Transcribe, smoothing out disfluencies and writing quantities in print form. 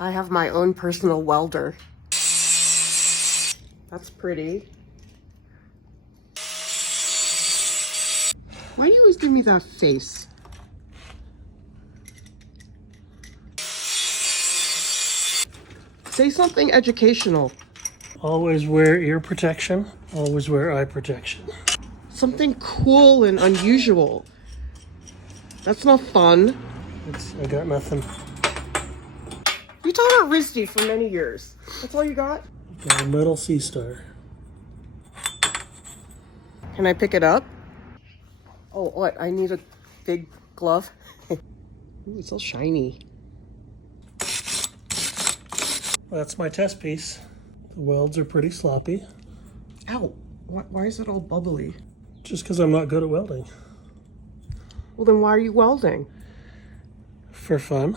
I have my own personal welder. That's pretty. Why do you always give me that face? Say something educational. Always wear ear protection. Always wear eye protection. Something cool and unusual. That's not fun. I got nothing. You taught at RISD for many years. That's all you got? Got a metal sea star. Can I pick it up? Oh, what? I need a big glove. Ooh, it's all shiny. That's my test piece. The welds are pretty sloppy. Ow. Why is it all bubbly? Just because I'm not good at welding. Well, then why are you welding? For fun.